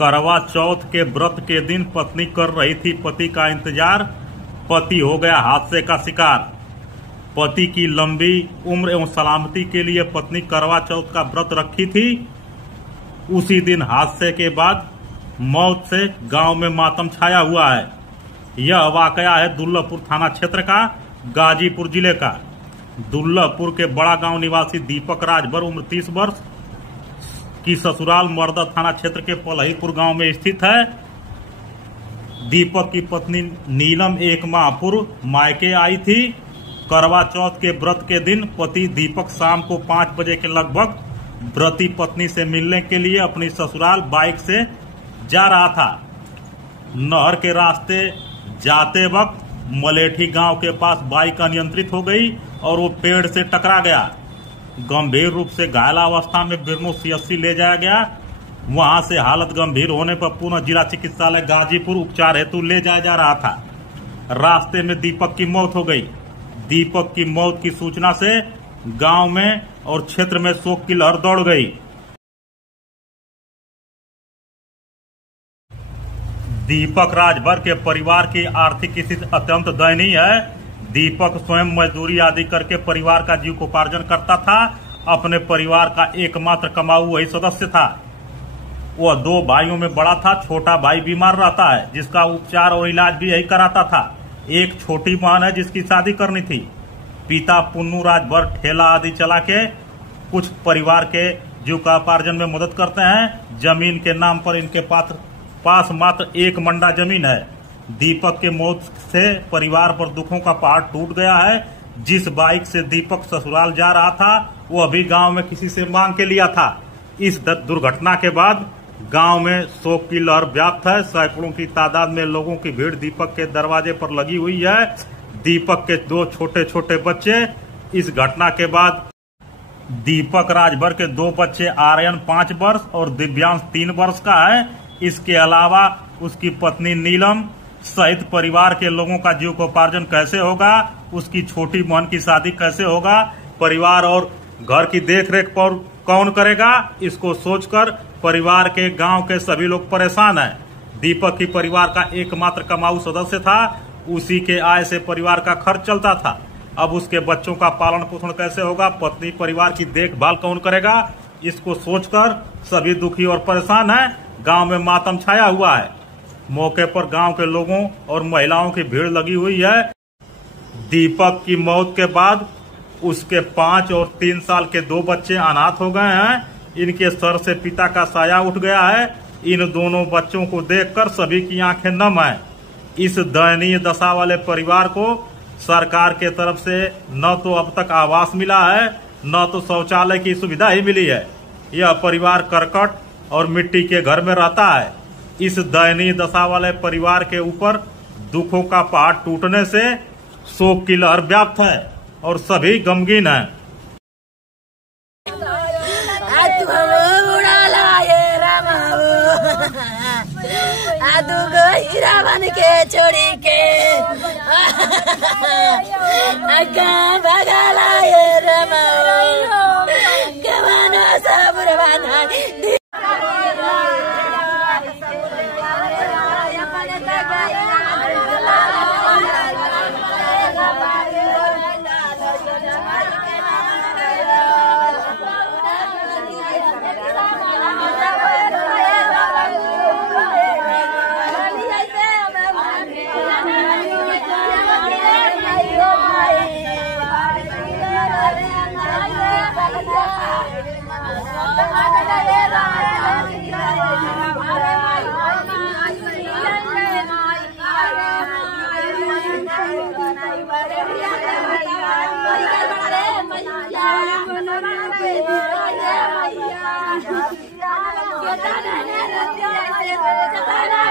करवा चौथ के व्रत के दिन पत्नी कर रही थी पति का इंतजार। पति हो गया हादसे का शिकार। पति की लंबी उम्र एवं सलामती के लिए पत्नी करवा चौथ का व्रत रखी थी। उसी दिन हादसे के बाद मौत से गांव में मातम छाया हुआ है। यह वाकया है दुर्लभपुर थाना क्षेत्र का, गाजीपुर जिले का। दुर्लभपुर के बड़ा गांव निवासी दीपक राजभर उम्र 30 वर्ष की ससुराल मर्दा थाना क्षेत्र के पलहीपुर गांव में स्थित है। दीपक की पत्नी नीलम 1 माह पूर्व मायके आई थी। करवा चौथ के व्रत के दिन पति दीपक शाम को 5 बजे के लगभग व्रती पत्नी से मिलने के लिए अपनी ससुराल बाइक से जा रहा था। नहर के रास्ते जाते वक्त मलेठी गांव के पास बाइक अनियंत्रित हो गई और वो पेड़ से टकरा गया। गंभीर रूप से घायल अवस्था में बिरनो सीएचसी ले जाया गया। वहां से हालत गंभीर होने पर पुनः जिला चिकित्सालय गाजीपुर उपचार हेतु ले जाया जा रहा था। रास्ते में दीपक की मौत हो गई। दीपक की मौत की सूचना से गांव में और क्षेत्र में शोक की लहर दौड़ गई। दीपक राजभर के परिवार की आर्थिक स्थिति अत्यंत दयनीय है। दीपक स्वयं मजदूरी आदि करके परिवार का जीविकोपार्जन करता था। अपने परिवार का एकमात्र कमाऊ वही सदस्य था। वह 2 भाइयों में बड़ा था। छोटा भाई बीमार रहता है, जिसका उपचार और इलाज भी यही कराता था। एक छोटी बहन है जिसकी शादी करनी थी। पिता पुन्नू राजभर ठेला आदि चला के कुछ परिवार के जीविकोपार्जन में मदद करते हैं। जमीन के नाम पर इनके पास मात्र 1 मंडा जमीन है। दीपक के मौत से परिवार पर दुखों का पहाड़ टूट गया है। जिस बाइक से दीपक ससुराल जा रहा था वो अभी गांव में किसी से मांग के लिया था। इस दुर्घटना के बाद गांव में शोक की लहर व्याप्त है। सैकड़ों की तादाद में लोगों की भीड़ दीपक के दरवाजे पर लगी हुई है। दीपक के 2 छोटे छोटे बच्चे। इस घटना के बाद दीपक राजभर के 2 बच्चे आर्यन 5 वर्ष और दिव्यांश 3 वर्ष का है। इसके अलावा उसकी पत्नी नीलम सहित परिवार के लोगों का जीविकोपार्जन कैसे होगा, उसकी छोटी बहन की शादी कैसे होगा, परिवार और घर की देखरेख पर कौन करेगा, इसको सोचकर परिवार के गांव के सभी लोग परेशान हैं। दीपक की परिवार का एकमात्र कमाऊ सदस्य था। उसी के आय से परिवार का खर्च चलता था। अब उसके बच्चों का पालन पोषण कैसे होगा, पत्नी परिवार की देखभाल कौन करेगा, इसको सोचकर सभी दुखी और परेशान हैं। गांव में मातम छाया हुआ है। मौके पर गांव के लोगों और महिलाओं की भीड़ लगी हुई है। दीपक की मौत के बाद उसके 5 और 3 साल के 2 बच्चे अनाथ हो गए हैं। इनके सर से पिता का साया उठ गया है। इन दोनों बच्चों को देखकर सभी की आंखें नम हैं। इस दयनीय दशा वाले परिवार को सरकार के तरफ से न तो अब तक आवास मिला है, न तो शौचालय की सुविधा ही मिली है। यह परिवार करकट और मिट्टी के घर में रहता है। इस दयनीय दशा वाले परिवार के ऊपर दुखों का पहाड़ टूटने से शोक की लहर व्याप्त है और सभी गमगीन हैं। हीरा बन के छोड़ी के भगला ये रमा सब रवाना मैया